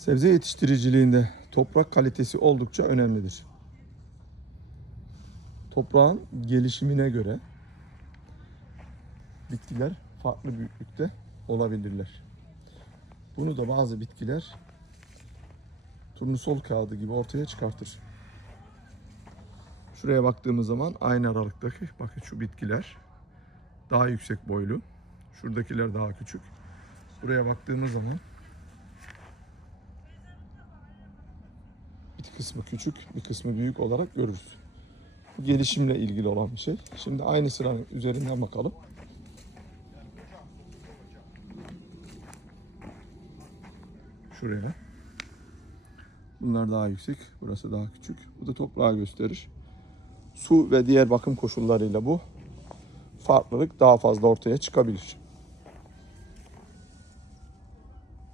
Sebze yetiştiriciliğinde toprak kalitesi oldukça önemlidir. Toprağın gelişimine göre bitkiler farklı büyüklükte olabilirler. Bunu da bazı bitkiler turnusol kağıdı gibi ortaya çıkartır. Şuraya baktığımız zaman aynı aralıktaki bakın şu bitkiler daha yüksek boylu. Şuradakiler daha küçük. Buraya baktığımız zaman bir kısmı küçük, bir kısmı büyük olarak görürüz. Gelişimle ilgili olan bir şey. Şimdi aynı sıranın üzerinden bakalım. Şuraya. Bunlar daha yüksek, burası daha küçük. Bu da toprağı gösterir. Su ve diğer bakım koşullarıyla bu farklılık daha fazla ortaya çıkabilir.